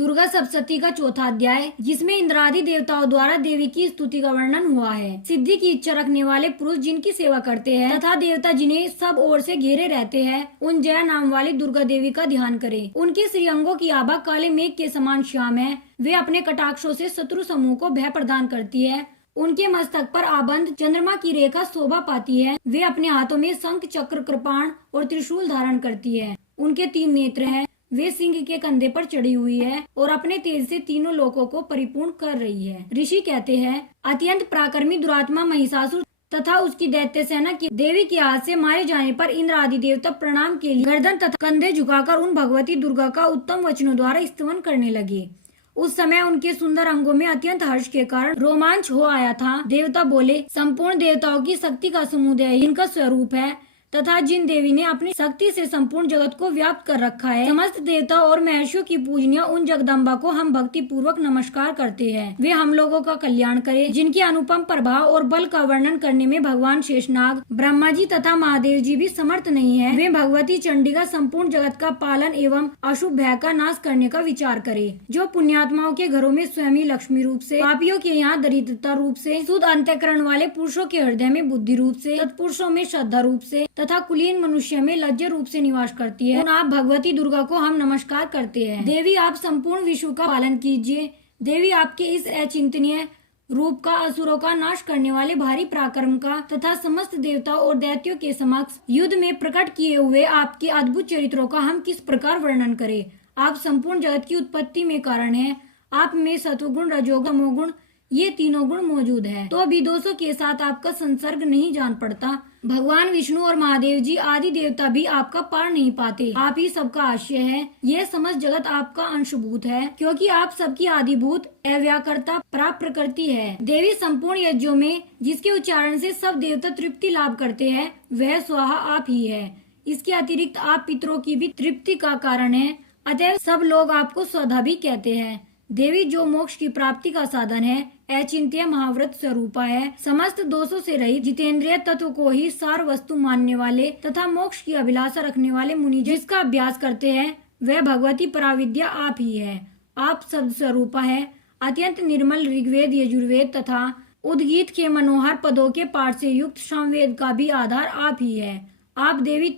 दुर्गा सप्तशती का चौथा अध्याय, जिसमें इंद्रादि देवताओं द्वारा देवी की स्तुति का वर्णन हुआ है। सिद्धि की इच्छा रखने वाले पुरुष जिनकी सेवा करते हैं तथा देवता जिन्हें सब ओर से घेरे रहते हैं, उन जया नाम वाली दुर्गा देवी का ध्यान करें। उनके श्रीअंगों की आभा काले मेघ के समान श्याम है। वे अपने कटाक्षों से शत्रु समूह को भय प्रदान करती है। उनके मस्तक पर आबंध चंद्रमा की रेखा शोभा पाती है। वे अपने हाथों में शंख, चक्र, कृपाण और त्रिशूल धारण करती है। उनके 3 नेत्र हैं। वे सिंह के कंधे पर चढ़ी हुई है और अपने तेज से तीनों लोकों को परिपूर्ण कर रही है। ऋषि कहते हैं, अत्यंत पराक्रमी दुरात्मा महिषासुर तथा उसकी दैत्य सेना की देवी के हाथ से मारे जाने पर इंद्र आदि देवता प्रणाम के लिए गर्दन तथा कंधे झुकाकर उन भगवती दुर्गा का उत्तम वचनों द्वारा स्तवन करने लगे। उस समय उनके सुंदर अंगों में अत्यंत हर्ष के कारण रोमांच हो आया था। देवता बोले, संपूर्ण देवताओं की शक्ति का समुदाय इनका स्वरूप है तथा जिन देवी ने अपनी शक्ति से संपूर्ण जगत को व्याप्त कर रखा है, समस्त देवता और महर्षियों की पूजनीय उन जगदम्बा को हम भक्ति पूर्वक नमस्कार करते हैं। वे हम लोगों का कल्याण करें। जिनके अनुपम प्रभाव और बल का वर्णन करने में भगवान शेषनाग, ब्रह्मा जी तथा महादेव जी भी समर्थ नहीं है। वे भगवती चंडी का संपूर्ण जगत का पालन एवं अशुभ भय का नाश करने का विचार करे। जो पुण्यात्माओं के घरों में स्वयं लक्ष्मी रूप से, पापियों के यहाँ दरिद्रता रूप से, शुद्ध अंतःकरण वाले पुरुषों के हृदय में बुद्धि रूप से, सत्पुरुषों में श्रद्धा रूप से तथा कुलीन मनुष्य में लज्जा रूप से निवास करती है, उन आप भगवती दुर्गा को हम नमस्कार करते हैं। देवी, आप संपूर्ण विश्व का पालन कीजिए। देवी, आपके इस अचिंतनीय रूप का, असुरों का नाश करने वाले भारी पराक्रम का तथा समस्त देवताओं और दैत्यों के समक्ष युद्ध में प्रकट किए हुए आपके अद्भुत चरित्रों का हम किस प्रकार वर्णन करें। आप संपूर्ण जगत की उत्पत्ति में कारण है। आप में सत्वगुण, रजोगुण, तमोगुण ये तीनों गुण मौजूद है, तो भी दोषों के साथ आपका संसर्ग नहीं जान पड़ता। भगवान विष्णु और महादेव जी आदि देवता भी आपका पार नहीं पाते। आप ही सबका आश्रय है। यह समस्त जगत आपका अंशभूत है, क्योंकि आप सबकी आदिभूत अव्याकृता प्राप्त प्रकृति है। देवी, संपूर्ण यज्ञों में जिसके उच्चारण से सब देवता तृप्ति लाभ करते हैं, वह स्वाहा आप ही है। इसके अतिरिक्त आप पितरों की भी तृप्ति का कारण है, अतः सब लोग आपको स्वधा भी कहते हैं। देवी, जो मोक्ष की प्राप्ति का साधन है, अचिंत्य महाव्रत स्वरूपा है, समस्त दोषों से रहित, जितेंद्रिय तत्व को ही सार वस्तु मानने वाले तथा मोक्ष की अभिलाषा रखने वाले मुनि जिसका अभ्यास करते हैं, वह भगवती पराविद्या आप ही है। आप शब्द स्वरूपा है। अत्यंत निर्मल ऋग्वेद, यजुर्वेद तथा उद्गीत के मनोहर पदों के पाठ से युक्त सामवेद का भी आधार आप ही है। आप देवी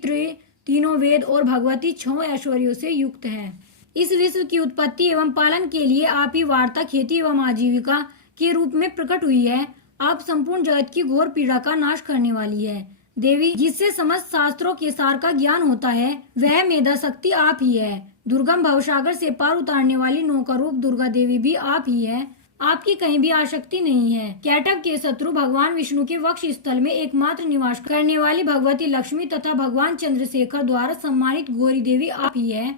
तीनों वेद और भगवती 6 ऐश्वर्यों से युक्त है। इस विश्व की उत्पत्ति एवं पालन के लिए आप ही वार्ता, खेती एवं आजीविका के रूप में प्रकट हुई है। आप संपूर्ण जगत की घोर पीड़ा का नाश करने वाली है। देवी, जिससे समस्त शास्त्रों के सार का ज्ञान होता है, वह मेधा शक्ति आप ही है। दुर्गम भवसागर से पार उतारने वाली नौका रूप दुर्गा देवी भी आप ही है। आपकी कहीं भी आसक्ति नहीं है। कैटव के शत्रु भगवान विष्णु के वक्ष स्थल में एकमात्र निवास करने वाली भगवती लक्ष्मी तथा भगवान चंद्रशेखर द्वारा सम्मानित गौरी देवी आप ही है।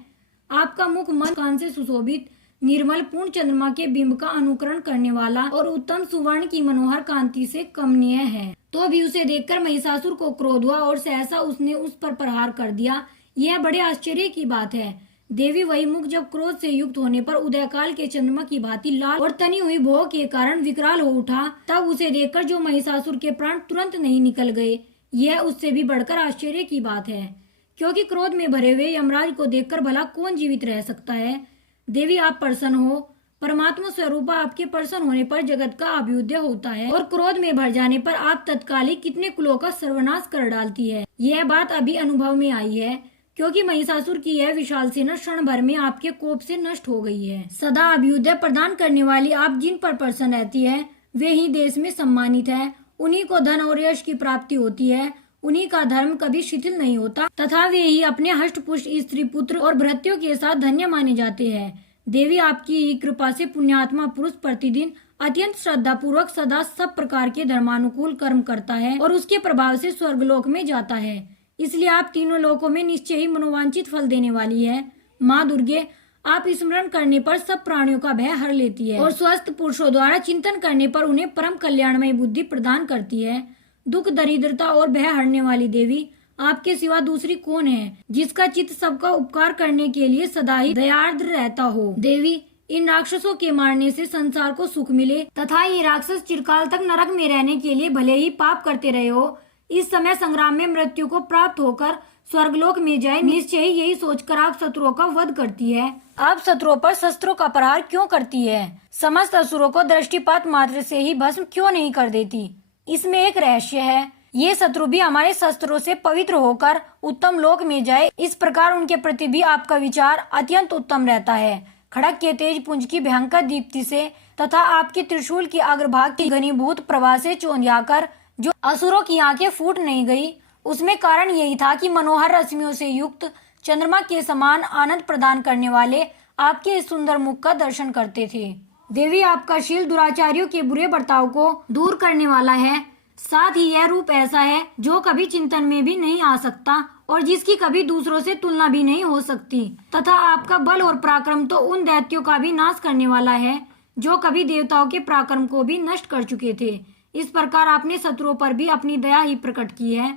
आपका मुख मध्य कान से सुशोभित निर्मल पूर्ण चंद्रमा के बिंब का अनुकरण करने वाला और उत्तम सुवर्ण की मनोहर कांति से कमनीय है। तो भी उसे देखकर महिषासुर को क्रोध हुआ और सहसा उसने उस पर प्रहार कर दिया। यह बड़े आश्चर्य की बात है। देवी, वही मुख जब क्रोध से युक्त होने पर उदयकाल के चंद्रमा की भांति लाल और तनी हुई भोग के कारण विकराल हो उठा, तब उसे देखकर जो महिषासुर के प्राण तुरंत नहीं निकल गए, यह उससे भी बढ़कर आश्चर्य की बात है। क्योंकि क्रोध में भरे हुए यमराज को देखकर भला कौन जीवित रह सकता है। देवी, आप प्रसन्न हो। परमात्मा स्वरूप आपके प्रसन्न होने पर जगत का अभ्युदय होता है और क्रोध में भर जाने पर आप तत्कालिक कितने कुलों का सर्वनाश कर डालती है। यह बात अभी अनुभव में आई है, क्योंकि महिषासुर की यह विशाल सेना क्षण भर में आपके कोप से नष्ट हो गई है। सदा अभ्युदय प्रदान करने वाली आप जिन पर प्रसन्न रहती है, वे ही देश में सम्मानित है। उन्हीं को धन और यश की प्राप्ति होती है। उन्हीं का धर्म कभी शिथिल नहीं होता तथा वे ही अपने हष्ट पुष्ट स्त्री पुत्र और भृत्यों के साथ धन्य माने जाते हैं। देवी, आपकी ही कृपा से पुण्यात्मा पुरुष प्रतिदिन अत्यंत श्रद्धा पूर्वक सदा सब प्रकार के धर्मानुकूल कर्म करता है और उसके प्रभाव से स्वर्गलोक में जाता है। इसलिए आप तीनों लोकों में निश्चय ही मनोवांछित फल देने वाली है। माँ दुर्गे, आप स्मरण करने पर सब प्राणियों का भय हर लेती है और स्वस्थ पुरुषों द्वारा चिंतन करने पर उन्हें परम कल्याणमय बुद्धि प्रदान करती है। दुख, दरिद्रता और भय हरने वाली देवी, आपके सिवा दूसरी कौन है जिसका चित्त सबका उपकार करने के लिए सदा ही दयार्द्र रहता हो। देवी, इन राक्षसों के मारने से संसार को सुख मिले तथा ये राक्षस चिरकाल तक नरक में रहने के लिए भले ही पाप करते रहे हो, इस समय संग्राम में मृत्यु को प्राप्त होकर स्वर्गलोक में जाए। निश्चय ही यही सोचकर आप शत्रुओं का वध करती है। आप शत्रुओं पर शस्त्रों का प्रहार क्यों करती है? समस्त असुरों को दृष्टिपात मात्र से ही भस्म क्यों नहीं कर देती? इसमें एक रहस्य है। ये शत्रु भी हमारे शस्त्रों से पवित्र होकर उत्तम लोक में जाए, इस प्रकार उनके प्रति भी आपका विचार अत्यंत उत्तम रहता है। खड़ग के तेज पुंज की भयंकर दीप्ति से तथा आपके त्रिशूल की अग्रभाग की घनीभूत प्रभा से चौंधियाकर जो असुरों की आंखें फूट नहीं गई, उसमें कारण यही था कि मनोहर रश्मियों से युक्त चंद्रमा के समान आनंद प्रदान करने वाले आपके इस सुंदर मुख का दर्शन करते थे। देवी, आपका शील दुराचारियों के बुरे बर्ताव को दूर करने वाला है। साथ ही यह रूप ऐसा है जो कभी चिंतन में भी नहीं आ सकता और जिसकी कभी दूसरों से तुलना भी नहीं हो सकती, तथा आपका बल और पराक्रम तो उन दैत्यों का भी नाश करने वाला है जो कभी देवताओं के पराक्रम को भी नष्ट कर चुके थे। इस प्रकार आपने शत्रुओं पर भी अपनी दया ही प्रकट की है।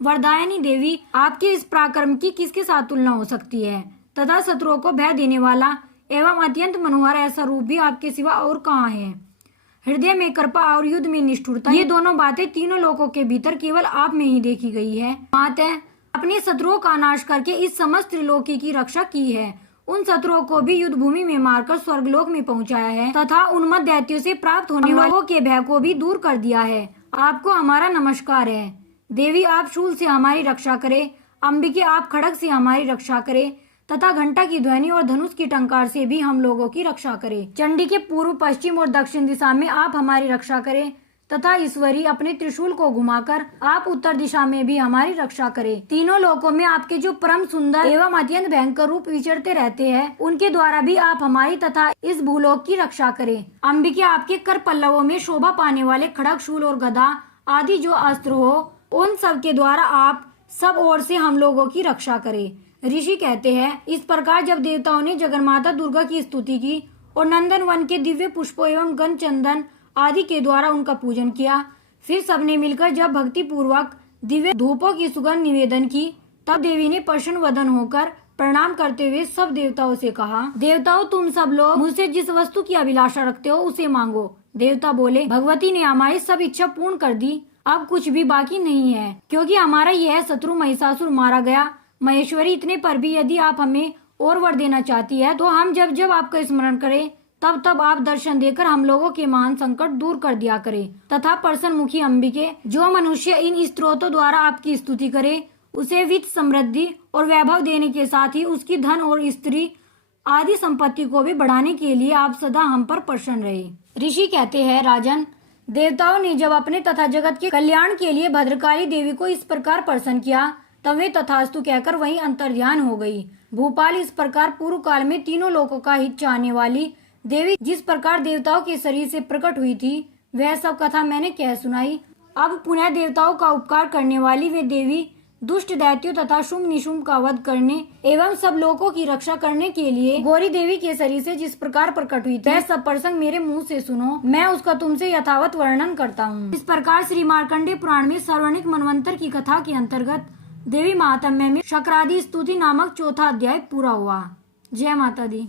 वरदायनी देवी, आपके इस पराक्रम की किसके साथ तुलना हो सकती है? तथा शत्रुओं को भय देने वाला एवं अत्यंत मनोहर ऐसा रूप भी आपके सिवा और कहाँ है? हृदय में कृपा और युद्ध में निष्ठुरता, ये दोनों बातें तीनों लोकों के भीतर केवल आप में ही देखी गई है। माता, अपने शत्रुओं का नाश करके इस समस्त त्रिलोकी की रक्षा की है। उन शत्रुओं को भी युद्ध भूमि में मारकर स्वर्गलोक में पहुंचाया है तथा उन्मत्त दैत्यों से प्राप्त होने वालों के भय को भी दूर कर दिया है। आपको हमारा नमस्कार है। देवी, आप शूल से हमारी रक्षा करे। अंबिके, आप खड़ग से हमारी रक्षा करे तथा घंटा की ध्वनि और धनुष की टंकार से भी हम लोगों की रक्षा करे। चंडी के पूर्व, पश्चिम और दक्षिण दिशा में आप हमारी रक्षा करे तथा ईश्वरी अपने त्रिशूल को घुमाकर आप उत्तर दिशा में भी हमारी रक्षा करे। तीनों लोकों में आपके जो परम सुंदर एवं अत्यंत भयंकर रूप विचरते रहते हैं, उनके द्वारा भी आप हमारी तथा इस भूलोक की रक्षा करें। अंबिके, आपके कर पल्लवों में शोभा पाने वाले खड़ग, शूल और गदा आदि जो अस्त्र हो, उन सब के द्वारा आप सब ओर से हम लोगों की रक्षा करें। ऋषि कहते हैं, इस प्रकार जब देवताओं ने जगन्माता दुर्गा की स्तुति की और नंदन वन के दिव्य पुष्पों एवं गंध, चंदन आदि के द्वारा उनका पूजन किया, फिर सबने मिलकर जब भक्ति पूर्वक दिव्य धूपों की सुगंध निवेदन की, तब देवी ने प्रसन्न वदन होकर प्रणाम करते हुए सब देवताओं से कहा, देवताओं, तुम सब लोग मुझसे जिस वस्तु की अभिलाषा रखते हो उसे मांगो। देवता बोले, भगवती ने हमारी सब इच्छा पूर्ण कर दी, अब कुछ भी बाकी नहीं है, क्योंकि हमारा यह शत्रु महिषासुर मारा गया। महेश्वरी, इतने पर भी यदि आप हमें और वर देना चाहती है तो हम जब जब आपका स्मरण करें तब तब आप दर्शन देकर हम लोगों के महान संकट दूर कर दिया करे। तथा प्रसन्न मुखी अंबिके, जो मनुष्य इन स्त्रोतों द्वारा आपकी स्तुति करे, उसे वित्त, समृद्धि और वैभव देने के साथ ही उसकी धन और स्त्री आदि संपत्ति को भी बढ़ाने के लिए आप सदा हम पर प्रसन्न रहे। ऋषि कहते हैं, राजन, देवताओं ने जब अपने तथा जगत के कल्याण के लिए भद्रकाली देवी को इस प्रकार प्रसन्न किया, तब वे तथास्तु कहकर वहीं अंतर्ध्यान हो गई। भूपाल, इस प्रकार पूर्व काल में तीनों लोकों का हित चाहने वाली देवी जिस प्रकार देवताओं के शरीर से प्रकट हुई थी, वह सब कथा मैंने कह सुनाई। अब पुनः देवताओं का उपकार करने वाली वे देवी दुष्ट दैत्यों तथा शुंभ निशुंभ का वध करने एवं सब लोगों की रक्षा करने के लिए गौरी देवी के शरीर से जिस प्रकार प्रकट हुई, वह सब प्रसंग मेरे मुंह से सुनो, मैं उसका तुमसे यथावत वर्णन करता हूँ। इस प्रकार श्री मार्कंडेय पुराण में सर्वणिक मनवंतर की कथा के अंतर्गत देवी महात्म्य में शक्रादि स्तुति नामक चौथा अध्याय पूरा हुआ। जय माता दी।